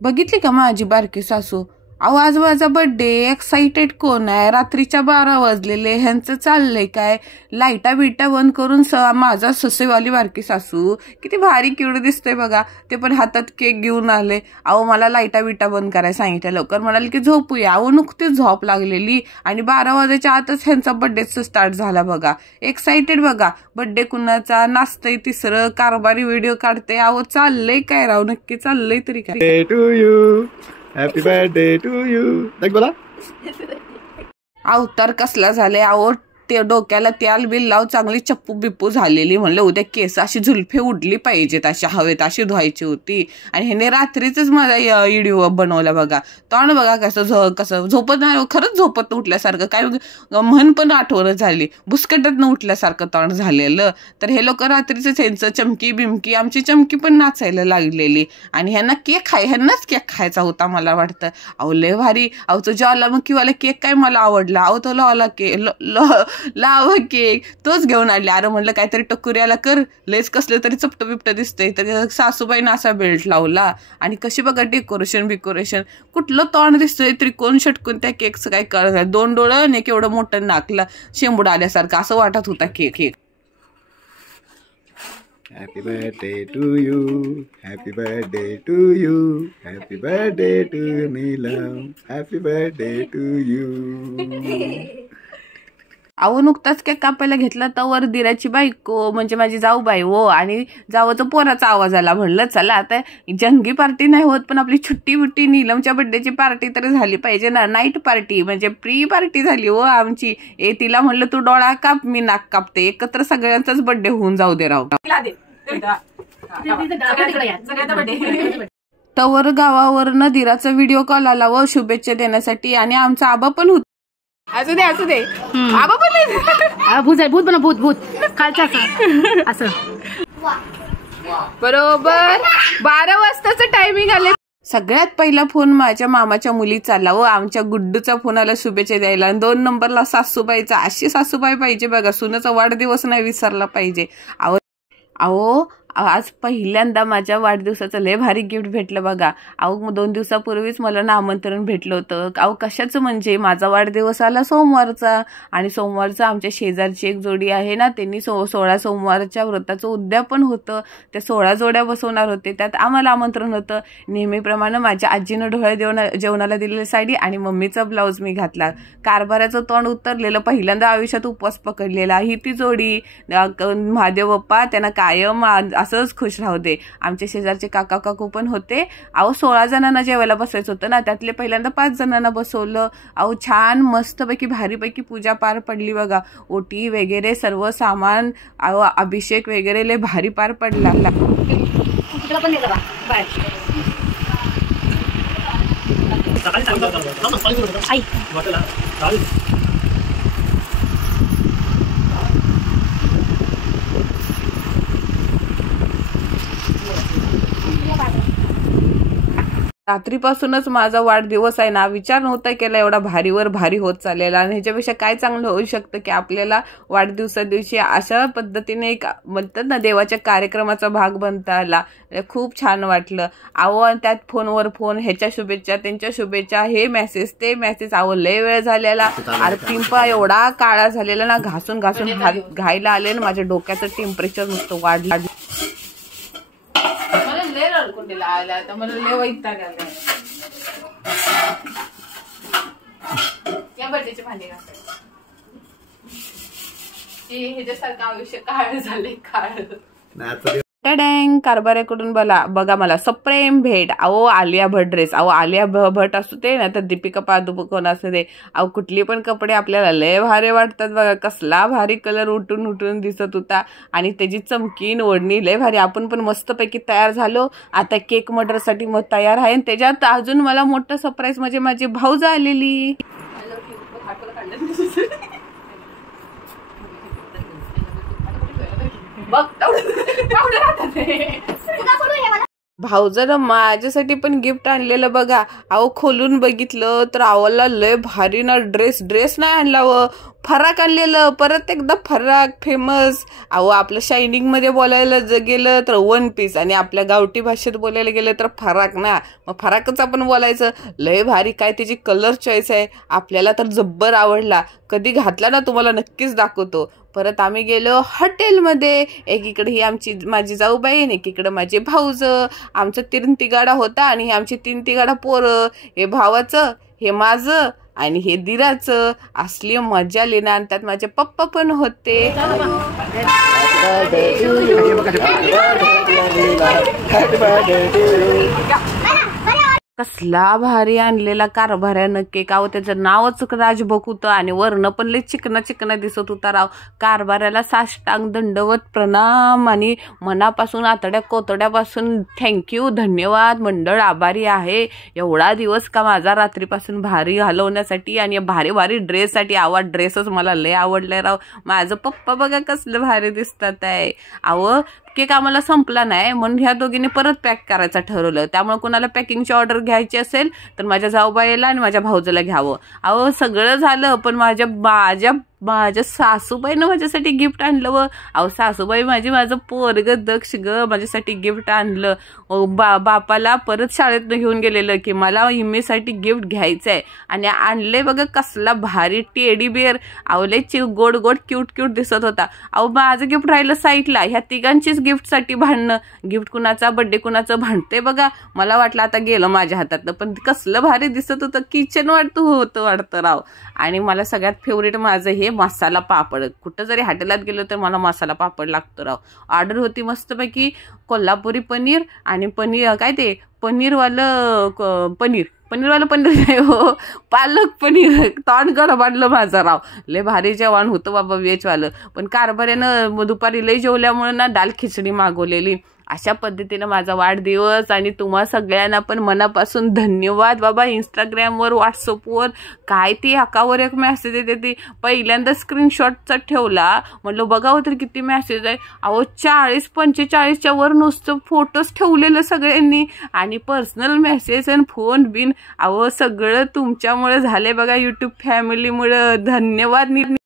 बघितली का माझी बारकी सासू? अहो आज माझा बर्थडे, एक्साइटेड कोण आहे? रात्रीच्या 12 वाजलेले, ह्यांचं चाललंय काय? लाईटा बिटा बंद करून माझा ससेवाली बारकी सासू किती भारी क्यूट दिसतोय बघा. ते पण हातात केक घेऊन आले. अहो मला लाईटा बिटा बंद करायला सांगितलं, लवकर म्हणाले की झोपूया. अहो नुकतीच झोप लागलेली आणि 12 वाजायच्या आतच ह्यांचा बर्थडेच स्टार्ट झाला बघा. एक्साइटेड बघा, बर्थडे कुणाचा, नाचतंय तिसरं, कारभारी व्हिडिओ काढते. अहो चाललंय काय राव, नक्की चाललंय तरी काय? Happy birthday to you. देख बोला अवतार कसला झाले. अहो ते डोक्याला त्याल बिल लाव, चांगली चप्पू बिप्पू झालेली. म्हणलं उद्या केस अशी झुलफे उडली पाहिजेत, अशी हवेत अशी धुवायची होती. आणि ह्याने रात्रीच माझा व्हिडिओ बनवला बघा. तोंड बघा कसं झोपत नाही, खरंच झोपत उठल्यासारखं, काय म्हण पण आठवण झाली, बुसकटत न उठल्यासारखं तोंड झालेलं. तर हे लोक रात्रीच ह्यांचं चमकी बिमकी, आमची चमकी पण नाचायला लागलेली. आणि ह्यांना ह्यांनाच केक खायचा होता मला वाटतं. अहो लय भारी. अहो तो ज्वालामुखीवाला केक काय मला आवडला. अहो तो लावा केक तोच घेऊन आणले. अरे म्हणलं काहीतरी टकुऱ्याला कर, लेस कसलं तरी चपट बिपट दिसतंय. तर सासूबाईनं असा बेल्ट लावला. आणि कशी बघा डेकोरेशन कुठलं तोंड दिसतंय, त्रिकोण षटकून त्या केकचं काय कळ, 2 डोळं आणि केवढं मोठं नाकला शेंबूड आल्यासारखं असं वाटत होता cake. Happy birthday to you, happy birthday to you, happy birthday to Neelam, happy birthday to you. अहो नुकताच केक कापायला घेतला तर दिराची बायको म्हणजे माझी जाऊबाई हो, आणि जावचं पोराचा आवाज आला. म्हणलं चला आता जंगी पार्टी नाही होत, पण आपली छुट्टी बुट्टी नीलमच्या बर्थडेची पार्टी तर झाली पाहिजे ना. नाईट पार्टी म्हणजे प्री पार्टी झाली हो आमची. तिला म्हणलं तू डोळा काप, मी नाक कापते, एकत्र सगळ्यांचाच बर्थडे होऊन जाऊ दे राव. तवर गावावरनं दिराचा व्हिडिओ कॉल आला व शुभेच्छा देण्यासाठी. आणि आमचा आबा पण होता. असू दे आबा पण भूत बना भूत खालचा असं. बरोबर 12 वाजताचं टायमिंग आले. सगळ्यात पहिला फोन माझ्या मामाच्या मुलीचा आला व आमच्या गुड्डूचा फोन आला शुभेच्छा द्यायला. आणि 2 नंबरला सासूबाईचा. अशी सासूबाई पाहिजे बघा, सुनेचा वाढदिवस नाही विसरला पाहिजे. अहो आज पहिल्यांदा माझ्या वाढदिवसाचं लय भारी गिफ्ट भेटलं बघा. अहो 2 दिवसापूर्वीच मला ना आमंत्रण भेटलं होतं. अहो कशाचं म्हणजे माझा वाढदिवस आला सोमवारचा. आणि सोमवारचा आमच्या शेजारची एक जोडी आहे ना, त्यांनी 16 सोमवारच्या व्रताचं उद्यापन होतं. त्या 16 जोड्या बसवणार होते, त्यात आम्हाला आमंत्रण होतं. नेहमीप्रमाणे माझ्या आजीनं ढोळ्या जेवणाला दिलेली साडी आणि मम्मीचा ब्लाऊज मी घातला. कारभाराचं तोंड उतरलेलं, पहिल्यांदा आयुष्यात उपवास पकडलेला. ही ती जोडी महादेव बाप्पा त्यांना कायम असंच खुश राहू दे. आमच्या शेजारचे काका काकू पण होते. अहो 16 जणांना जेवायला बसायचं होतं ना, त्यातले पहिल्यांदा 5 जणांना बसवलं. अहो छान मस्तपैकी भारीपैकी पूजा पार पडली बघा. ओटी वगैरे सर्व सामान, अहो अभिषेक वगैरे लय भारी पार पडला. रात्रीपासूनच माझा वाढदिवस आहे ना, विचार नव्हता केला एवढा भारीवर भारी होत चाललेला. आणि ह्याच्यापेक्षा काय चांगलं होऊ शकतं की आपल्याला वाढदिवसा दिवशी अशा पद्धतीने एक म्हणतात ना देवाच्या कार्यक्रमाचा भाग बनता आला. खूप छान वाटलं. अहो त्यात फोनवर फोन, ह्याच्या शुभेच्छा त्यांच्या शुभेच्छा, हे मेसेज ते मेसेज. अहो लय वेळ झालेला. अरे पिंपा एवढा काळा झालेला ना, घासून हात घायला आले ना, माझ्या डोक्याचं टेम्परेचर नुसतं वाढलं. मला लय वैताग आला. या बर्थडेचे भांडे घासायचे, ह्याच्यासारखं आयुष्य काळ झाले काळ. टँग कारभाऱ्याकडून बघा मला सप्रेम भेट. अहो आलिया भट ड्रेस. अहो आलिया भट असू दे ना तर दीपिका पादुकोण असू दे, अहो कुठली पण कपडे आपल्याला लय भारी वाटतात बघा. कसला भारी कलर उठून दिसत होता. आणि त्याची चमकीन ओढणी लय भारी. आपण पण मस्तपैकी तयार झालो. आता केक मर्डरसाठी मग तयार आहे. त्याच्यात अजून मला मोठं सरप्राईज म्हणजे माझी भाऊज आलेली. भाऊजानं माझ्यासाठी पण गिफ्ट आणलेलं बघा. अहो खोलून बघितलं तर आवडला लय भारी ना ड्रेस नाही आणला व फराक आणलेलं, परत एकदा फराक फेमस. अहो आपलं शायनिंगमध्ये बोलायला गेलं तर वन पीस, आणि आपल्या गावठी भाषेत बोलायला गेलं तर फराक ना. मग फराकच आपण बोलायचं. लय भारी काय त्याची कलर चॉईस आहे, आपल्याला तर जब्बर आवडला. कधी घातला ना तुम्हाला नक्कीच दाखवतो. परत आम्ही गेलो हॉटेलमध्ये. एकीकडे ही माझी जाऊबाई, एकीकडे माझे भाऊज. आमचं 3 तिगाडा होता आणि हे आमची 3 तिगाडा पोरं. हे भावाचं, हे माझं आणि हे दिराचं. असली मजा लेना. आणि त्यात माझे पप्पा पण होते. कसला भारी आणलेला कारभाऱ्यानं केक. अहो त्याचं नावच राजभोग होतं आणि वर्ण पण लय चिकना चिकना दिसत होता राव. कारभाऱ्याला साष्टांग दंडवत प्रणाम आणि मनापासून आतड्या कोतड्यापासून थँक्यू, धन्यवाद. मंडळ आभारी आहे एवढा दिवस का माझा रात्रीपासून भारी घालवण्यासाठी आणि भारी भारी ड्रेससाठी. आवाज ड्रेसच मला लय आवडलाय राव. माझं पप्पा बघा कसलं भारी दिसतात आहे. अहो केक आम्हाला संपला नाही म्हणून ह्या दोघींनी परत पॅक करायचं ठरवलं. त्यामुळे कोणाला पॅकिंगची ऑर्डर घ्यायची असेल तर माझ्या जाऊबाईला आणि माझ्या भाऊजाला घ्यावं. अहो सगळं झालं पण माझ्या सासूबाईनं माझ्यासाठी गिफ्ट आणलं. व अहो सासूबाई माझं पोरग दक्ष ग माझ्यासाठी गिफ्ट आणलं. बापाला परत शाळेतनं घेऊन गेलेलं की मला इमेसाठी गिफ्ट घ्यायचं आहे आणि आणले बघा कसला भारी टेडी बिअर. अहो लय गोड गोड क्यूट क्यूट दिसत होता. अहो माझं गिफ्ट राहिलं साईडला. ह्या तिघांचीच गिफ्टसाठी भांडणं. गिफ्ट कुणाचा बड्डे कुणाचं भांडते बघा. मला वाटलं आता गेलं माझ्या हातातलं, पण कसलं भारी दिसत होतं. किचन होतं वाटतं राव. आणि मला सगळ्यात फेवरेट माझं हे मसाला पापड. कुठं जरी हॉटेलात गेलो तर मला मसाला पापड लागतो राव. ऑर्डर होती मस्तपैकी कोल्हापुरी पनीर आणि पनीर काय ते पनीरवालं पनीर नाही हो, पालक पनीर. तोंड गडबडलं माझं राव. लय भारी जेवण होतं बाबा वेजवालं. पण कारभाऱ्यानं दुपारी लय जेवल्यामुळे ना दाल खिचडी मागवलेली. अशा पद्धतीनं माझा वाढदिवस. आणि तुम्हा सगळ्यांना पण मनापासून धन्यवाद बाबा. इंस्टाग्रामवर व्हॉट्सअपवर काय ती एकावर एक मेसेज येते. ती पहिल्यांदा स्क्रीनशॉटचा ठेवला म्हटलं बघावं तर किती मेसेज आहे. अहो 40-45च्या वर नुसतं फोटोज ठेवलेलं सगळ्यांनी आणि पर्सनल मेसेज आणि फोन बिन. अहो सगळं तुमच्यामुळे झालंय बघा, युट्यूब फॅमिलीमुळं. धन्यवाद.